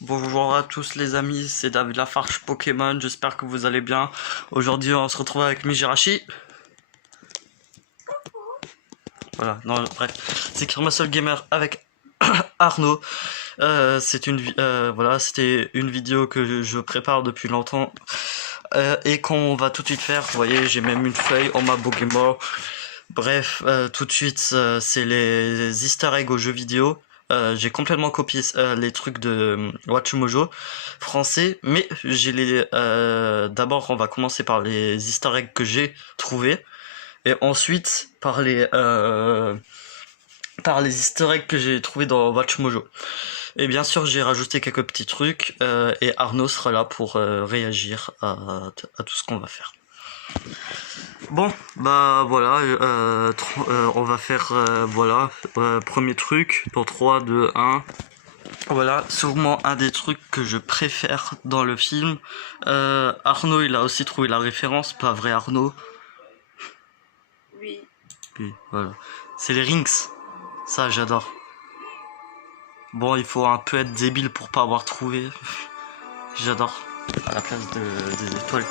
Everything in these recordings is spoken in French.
Bonjour à tous les amis, c'est David Lafarge Pokémon, j'espère que vous allez bien. Aujourd'hui on se retrouve avec Mijirachi. Voilà, non bref, c'est Kirmasol Gamer avec Arnaud. Voilà, c'était une vidéo que je prépare depuis longtemps et qu'on va tout de suite faire. Vous voyez, j'ai même une feuille en ma Pokémon. Bref, tout de suite, c'est les easter eggs aux jeux vidéo. J'ai complètement copié les trucs de Watchmojo français, mais d'abord, on va commencer par les easter eggs que j'ai trouvés, et ensuite par les easter eggs que j'ai trouvés dans Watchmojo. Et bien sûr, j'ai rajouté quelques petits trucs, et Arnaud sera là pour réagir à tout ce qu'on va faire. Bon, bah voilà, on va faire, premier truc, pour 3, 2, 1. Voilà, sûrement un des trucs que je préfère dans le film. Arnaud, il a aussi trouvé la référence, pas vrai Arnaud? Oui. Oui, voilà. C'est les rings, ça j'adore. Bon, il faut un peu être débile pour pas avoir trouvé. J'adore, à la place des étoiles.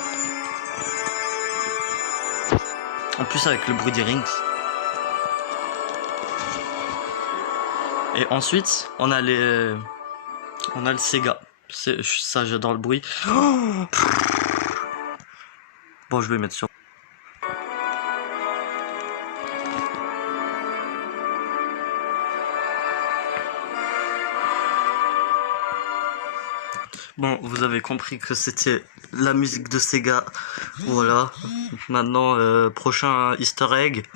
En plus avec le bruit des rings. Et ensuite, on a le Sega. Ça, j'adore le bruit. Bon, je vais mettre sur. Bon, vous avez compris que c'était la musique de Sega. Voilà. Maintenant, prochain easter egg.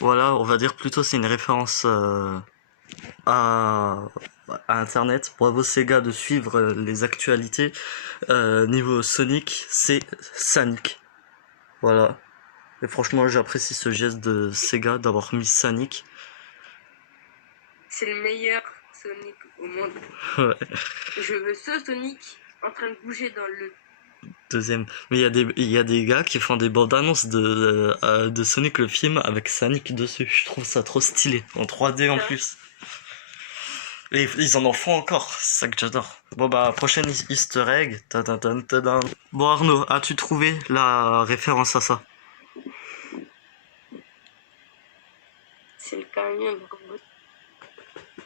Voilà, on va dire plutôt c'est une référence à Internet. Bravo Sega de suivre les actualités. Niveau Sonic, c'est Sonic. Voilà. Et franchement, j'apprécie ce geste de Sega d'avoir mis Sonic. C'est le meilleur Sonic au monde. Ouais. Je veux ce Sonic en train de bouger dans le... Deuxième. Mais il y a des gars qui font des bandes annonces de Sonic le film avec Sonic dessus. Je trouve ça trop stylé. En 3D en plus. Et ils en font encore. C'est ça que j'adore. Bon bah, prochaine easter egg. Tadam. Bon Arnaud, as-tu trouvé la référence à ça? C'est le camion de robot.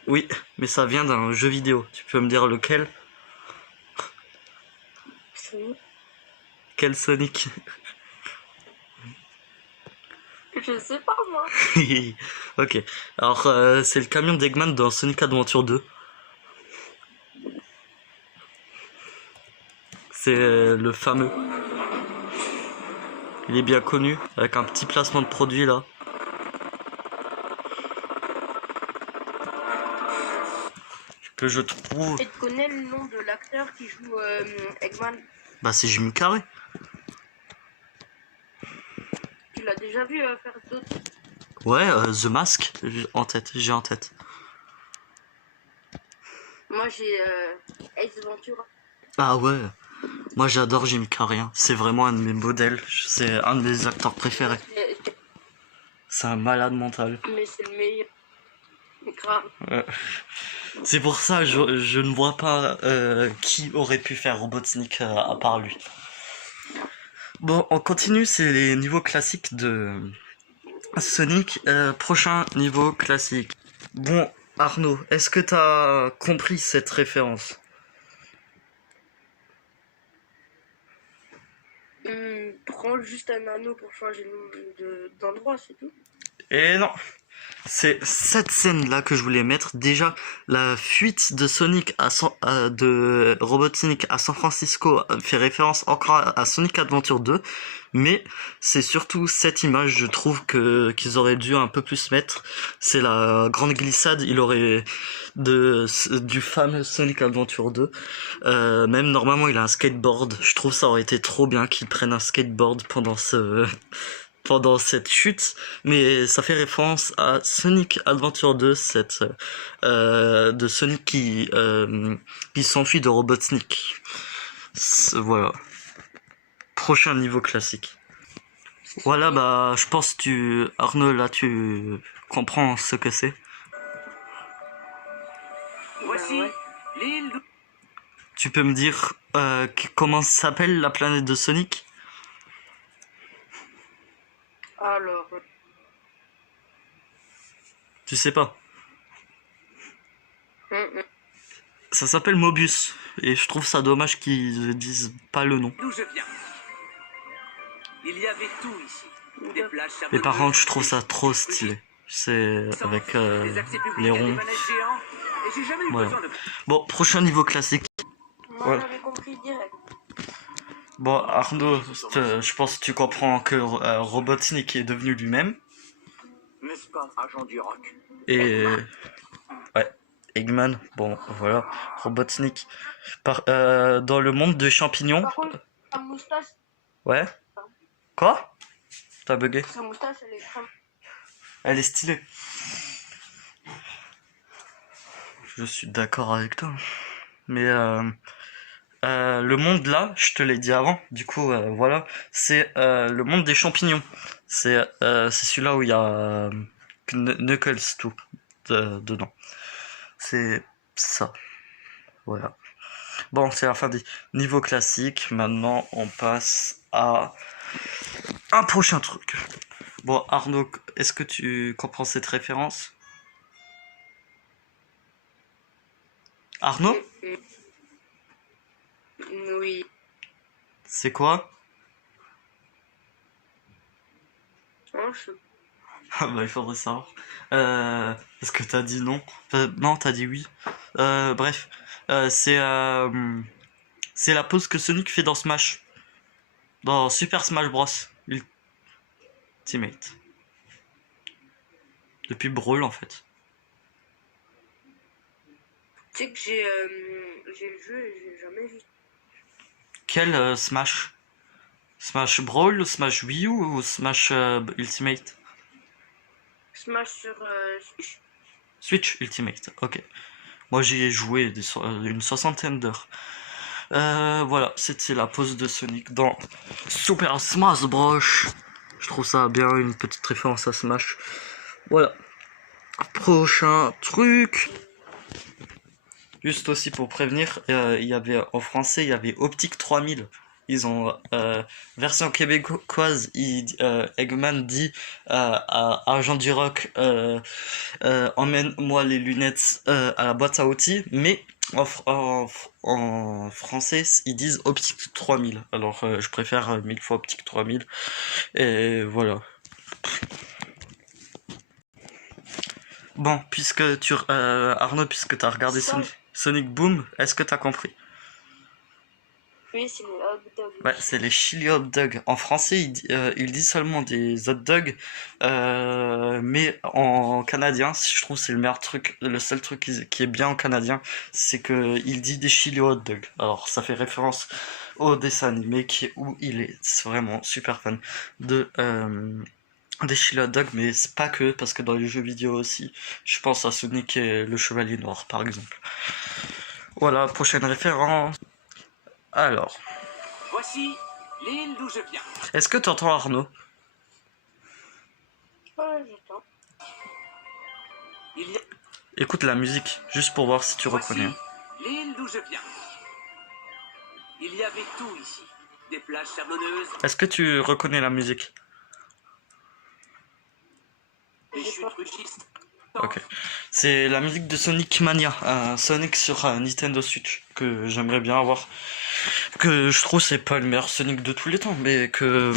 Oui, mais ça vient d'un jeu vidéo. Tu peux me dire lequel? Sonic. Quel Sonic? Je sais pas moi. Ok. Alors, c'est le camion d'Eggman dans Sonic Adventure 2. C'est le fameux. Il est bien connu, avec un petit placement de produit là. Que je trouve... Et tu connais le nom de l'acteur qui joue Eggman? Bah c'est Jim Carrey. Tu l'as déjà vu faire d'autres? Ouais, The Mask, j'ai en tête. Moi j'ai Ace Ventura. Ah ouais, moi j'adore Jim Carrey, hein. C'est vraiment un de mes modèles, c'est un de mes acteurs préférés. C'est un malade mental. Mais c'est le meilleur. Grave. C'est pour ça je ne vois pas qui aurait pu faire Robotnik à part lui. Bon, on continue, c'est les niveaux classiques de Sonic. Prochain niveau classique. Bon, Arnaud, est-ce que t'as compris cette référence? Prends juste un anneau pour changer d'endroit, c'est tout. Et non, c'est cette scène-là que je voulais mettre. Déjà, la fuite de de Robotnik à San Francisco fait référence encore à Sonic Adventure 2, mais c'est surtout cette image, je trouve qu'ils auraient dû un peu plus mettre. C'est la grande glissade, du fameux Sonic Adventure 2. Même normalement, il a un skateboard. Je trouve ça aurait été trop bien qu'il prenne un skateboard pendant cette chute, mais ça fait référence à Sonic Adventure 2, de Sonic qui s'enfuit de Robotnik. Voilà. Prochain niveau classique. Voilà, bah, je pense que Arnaud, là, tu comprends ce que c'est. Voici l'île. tu peux me dire comment s'appelle la planète de Sonic? Alors, Tu sais pas. hum, hum. Ça s'appelle Mobius. Et je trouve ça dommage qu'ils disent pas le nom. D'où je viens. Il y avait tout ici. Des plages Mais par sablonneuses, contre, je trouve des ça trop chutes stylé. C'est avec des accès publics les à des ronds. manèges géants. Et j'ai jamais eu Voilà. besoin de... Bon, prochain niveau classique. Moi, Ouais. j'avais compris direct. Bon, Arnaud, je pense que tu comprends que Robotnik est devenu lui-même. N'est-ce pas, agent du rock? Et ouais, Eggman, bon voilà, Robotnik. Dans le monde des champignons. Par contre, sa moustache, Ouais. Quoi? T'as bugué? sa moustache, elle est très... Elle est stylée. Je suis d'accord avec toi. Mais le monde là, je te l'ai dit avant, du coup voilà, c'est le monde des champignons. C'est celui-là où il y a Knuckles tout dedans. C'est ça. Voilà. Bon, c'est la fin des niveaux classiques. Maintenant, on passe à un prochain truc. Bon, Arnaud, est-ce que tu comprends cette référence? Arnaud? Oui. C'est quoi? Hein, je... Ah bah, il faudrait savoir. Parce que t'as dit non. Non, t'as dit oui. Bref, c'est la pose que Sonic fait dans Smash. Dans Super Smash Bros. Ultimate. Depuis Brawl, en fait. Tu sais que j'ai le jeu et j'ai jamais vu. Quel Smash? Smash Brawl, ou Smash Wii U ou Smash Ultimate? Smash sur Switch. Switch Ultimate, ok. Moi j'y ai joué une soixantaine d'heures. Voilà, c'était la pose de Sonic dans Super Smash Bros. Je trouve ça bien, une petite référence à Smash. Voilà. Prochain truc. Juste aussi pour prévenir, il y avait en français, il y avait Optique 3000. Ils ont version québécoise, Eggman dit à Agent du Rock emmène-moi les lunettes à la boîte à outils, mais en français ils disent Optique 3000. Alors je préfère 1000 fois Optique 3000 et voilà. Bon, puisque Arnaud, puisque tu as regardé Sonic Boom, est-ce que tu as compris? Oui, c'est le hot dog. Ouais, c'est les chili hot dogs. En français, il dit seulement des hot dogs, mais en canadien, je trouve que c'est le meilleur truc, le seul truc qui est bien en canadien, c'est que il dit des chili hot dogs. Alors, ça fait référence au dessin animé où il est vraiment super fan des chili hot dogs, mais c'est pas que, parce que dans les jeux vidéo aussi, je pense à Sonic et le Chevalier Noir, par exemple. Voilà, prochaine référence. Alors, Voici l'île d'où je viens. est-ce que tu entends Arnaud? Ouais, j'attends. Il y a... Écoute la musique, juste pour voir si tu Voici reconnais. l'île d'où je viens. Il y avait tout ici. Des plages sablonneuses, Est-ce que tu reconnais la musique? des chutes rugistes. Ok. C'est la musique de Sonic Mania, un Sonic sur Nintendo Switch, que j'aimerais bien avoir. Que je trouve c'est pas le meilleur Sonic de tous les temps, mais que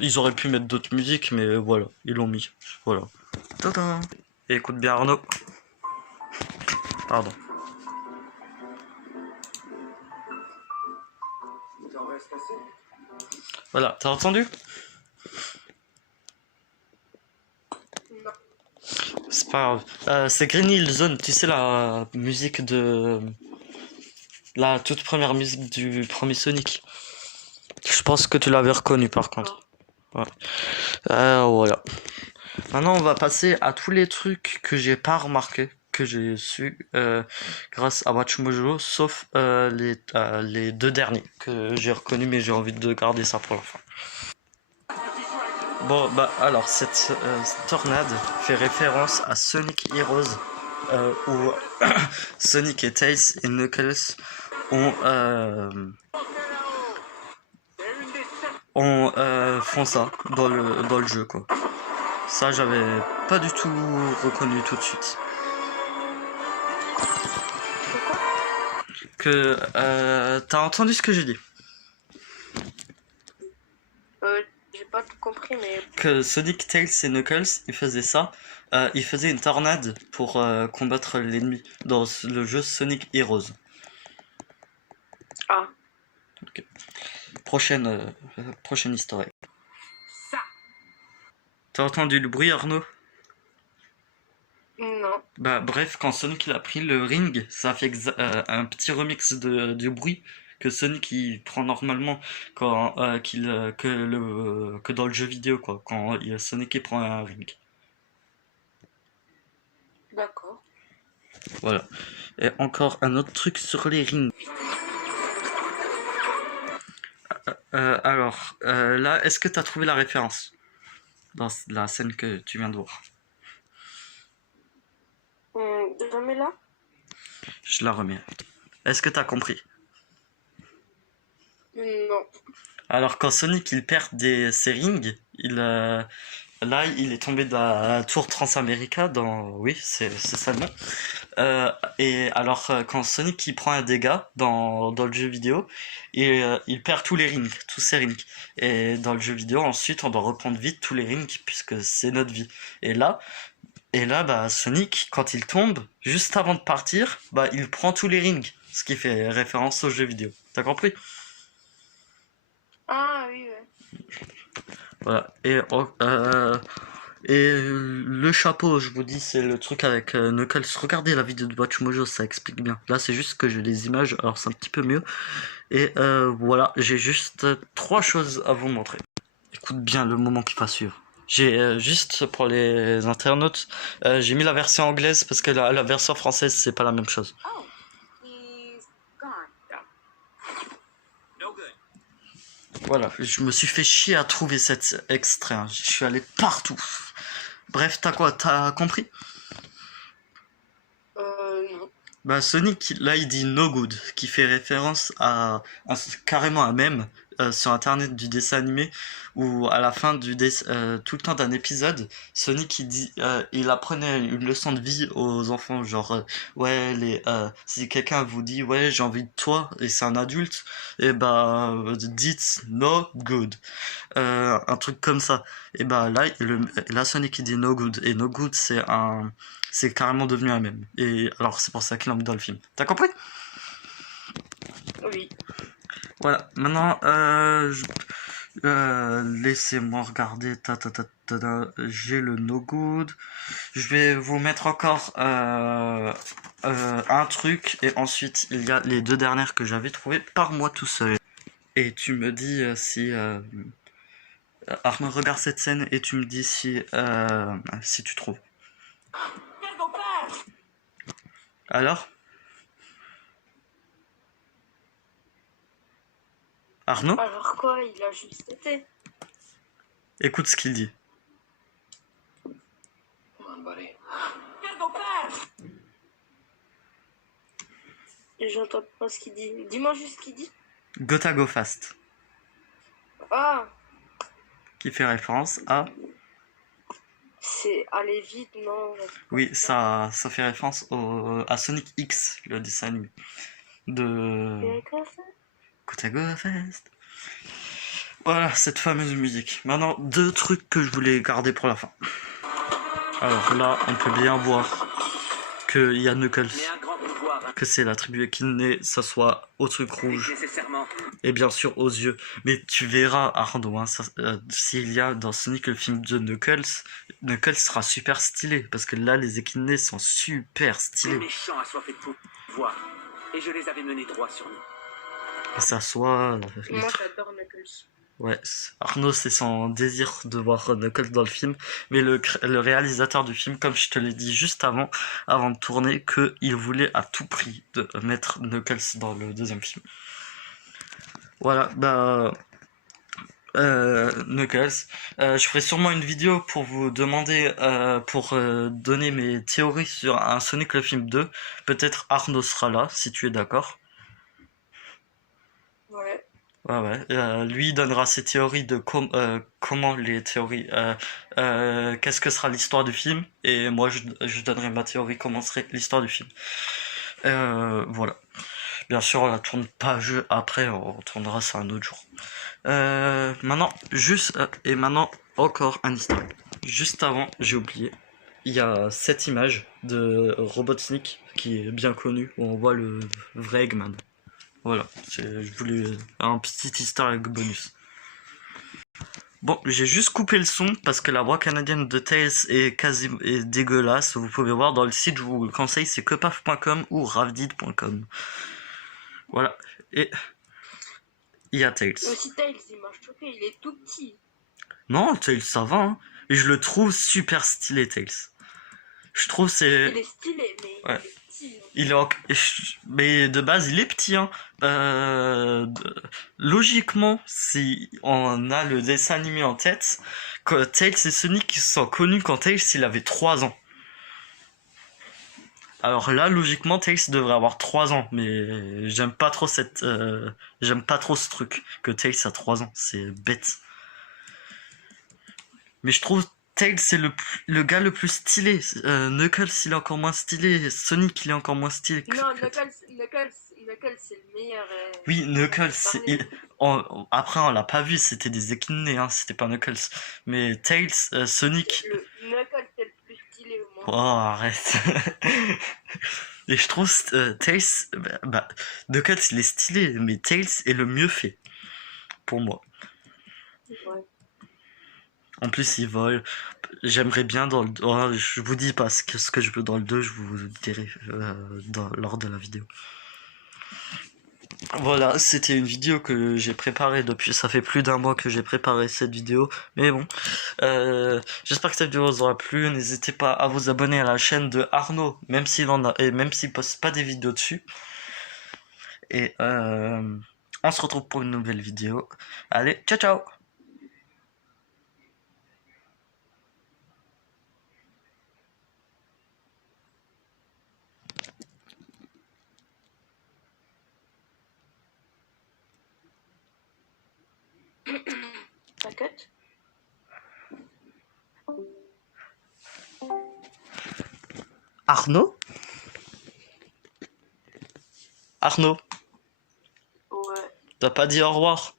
ils auraient pu mettre d'autres musiques, mais voilà, ils l'ont mis. Voilà. Tada. Et écoute bien Arnaud. Pardon. Voilà, t'as entendu? Non. C'est pas grave. C'est Green Hill Zone, tu sais la musique de... La toute première musique du premier Sonic. Je pense que tu l'avais reconnu par contre. Ouais. Voilà. Maintenant on va passer à tous les trucs que j'ai pas remarqué, que j'ai su grâce à WatchMojo, sauf les deux derniers que j'ai reconnus, mais j'ai envie de garder ça pour la fin. Bon bah alors cette tornade fait référence à Sonic Heroes où Sonic et Tails et Knuckles font ça dans le jeu, quoi. Ça, j'avais pas du tout reconnu tout de suite. Que t'as entendu ce que j'ai dit? J'ai pas tout compris, mais Que Sonic, Tails et Knuckles, ils faisaient ça. Ils faisaient une tornade pour combattre l'ennemi dans le jeu Sonic Heroes. ah, Prochaine histoire. Ça. T'as entendu le bruit, Arnaud? non. Bah bref, quand Sonic il a pris le ring, ça a fait un petit remix du bruit que Sonic il prend normalement quand que dans le jeu vidéo, quoi, quand Sonic il prend un ring. D'accord. Voilà. Et encore un autre truc sur les rings. Alors, là, est-ce que t'as trouvé la référence dans la scène que tu viens de voir? Jamais là? Je la remets. Est-ce que t'as compris? Non. Alors, quand Sonic il perd ses rings, là, il est tombé de la tour Transamerica dans. Oui, c'est ça le nom. Et alors, quand Sonic il prend un dégât dans le jeu vidéo, il perd tous ses rings. Et dans le jeu vidéo, ensuite, on doit reprendre vite tous les rings puisque c'est notre vie. Et là, bah, Sonic, quand il tombe, juste avant de partir, bah, il prend tous les rings. Ce qui fait référence au jeu vidéo. T'as compris? Ah oui, ouais. Voilà. Et le chapeau, je vous dis, c'est le truc avec Knuckles. Regardez la vidéo de WatchMojo, ça explique bien. Là, c'est juste que j'ai les images, alors c'est un petit peu mieux. Et voilà, j'ai juste 3 choses à vous montrer. Écoute bien le moment qui va suivre. J'ai juste pour les internautes, j'ai mis la version anglaise parce que la version française, c'est pas la même chose. Oh, he's gone. No good. Voilà, je me suis fait chier à trouver cet extrait. Hein. Je suis allé partout. Bref, t'as compris? Non. Bah Sonic, là il dit no good, qui fait référence à carrément un mème sur internet du dessin animé où à la fin tout le temps d'un épisode, Sonic il apprenait une leçon de vie aux enfants, genre ouais si quelqu'un vous dit ouais j'ai envie de toi et c'est un adulte, et bah dites no good, un truc comme ça. Et bah là Sonic il dit no good, et no good c'est carrément devenu un mème. Et alors c'est pour ça qu'il en met dans le film. T'as compris? Oui. Voilà. Maintenant, laissez-moi regarder. J'ai le no good. Je vais vous mettre encore un truc, et ensuite il y a les 2 dernières que j'avais trouvées par moi tout seul. Et tu me dis si Arnaud, regarde cette scène et tu me dis si tu trouves. Alors? Arnaud? Alors quoi, il a juste été. Écoute ce qu'il dit. Come on, buddy. Et j'entends pas ce qu'il dit. Dis-moi juste ce qu'il dit. Gotta go fast. Ah, Qui fait référence à. c'est aller vite, non? Oui, ça fait référence à Sonic X, le dessin animé. De. Gotta go fast. Voilà, cette fameuse musique. Maintenant, 2 trucs que je voulais garder pour la fin. Alors là, on peut bien voir qu'il y a Knuckles. Mais un grand pouvoir Que c'est l'attribut Echidné, ça soit au truc rouge. nécessairement. Et bien sûr aux yeux. Mais tu verras, Arnaud, hein, s'il y a dans Sonic le film de Knuckles, Knuckles sera super stylé. Parce que là, les équidnés sont super Les stylés. méchants assoiffés de pouvoir. Et je les avais menés droit sur nous. Et ça soit. Moi, j'adore Knuckles. Ouais, Arnaud, c'est son désir de voir Knuckles dans le film. Mais le réalisateur du film, comme je te l'ai dit juste avant de tourner, qu'il voulait à tout prix de mettre Knuckles dans le 2e film. Voilà, bah. Knuckles. Je ferai sûrement une vidéo pour vous demander, pour donner mes théories sur un Sonic le film 2. Peut-être Arnaud sera là, si tu es d'accord. Ouais. Ouais, ouais. Lui il donnera ses théories de comment les théories. Qu'est-ce que sera l'histoire du film. Et moi, je donnerai ma théorie, comment serait l'histoire du film. Voilà. Bien sûr, on la tourne pas jeu après, on tournera ça un autre jour. Maintenant, et maintenant, encore un historique. Juste avant, j'ai oublié. Il y a cette image de Robotnik qui est bien connue, où on voit le vrai Eggman. Voilà, je voulais un petit easter egg bonus. Bon, j'ai juste coupé le son parce que la voix canadienne de Tails est dégueulasse. Vous pouvez voir dans le site, je vous le conseille, c'est quepaf.com ou ravdid.com. Voilà, et il y a Tails. Aussi Tails, il m'a choqué, il est tout petit. Non, Tails, ça va, hein. Et je le trouve super stylé, Tails. Je trouve c'est... Il est stylé, mais Ouais. il est petit. Il est mais de base, il est petit, hein. Logiquement, si on a le dessin animé en tête, que Tails et Sonic ils se sont connus quand Tails il avait 3 ans. Alors là, logiquement, Tails devrait avoir 3 ans, mais j'aime pas trop j'aime pas trop ce truc, que Tails a 3 ans, c'est bête. Mais je trouve Tails c'est le gars le plus stylé. Knuckles il est encore moins stylé. Sonic il est encore moins stylé. Non, Knuckles, c'est le meilleur. Oui, Knuckles. Après on l'a pas vu, c'était des équidnés, hein, c'était pas Knuckles. Mais Tails, Sonic. Le Knuckles c'est le plus stylé au Oh monde. arrête. Et je trouve Tails, Knuckles il est stylé, mais Tails est le mieux fait pour moi. Ouais. En plus, il vole. J'aimerais bien dans le... Oh, je vous dis pas ce que je veux dans le 2, je vous dirai lors de la vidéo. Voilà, c'était une vidéo que j'ai préparée depuis... Ça fait plus d'un mois que j'ai préparé cette vidéo. Mais bon, j'espère que cette vidéo vous aura plu. N'hésitez pas à vous abonner à la chaîne de Arnaud, même s'il poste pas des vidéos dessus. Et on se retrouve pour une nouvelle vidéo. Allez, ciao ciao! Ça cut? Arnaud? Arnaud, Ouais. t'as pas dit au revoir?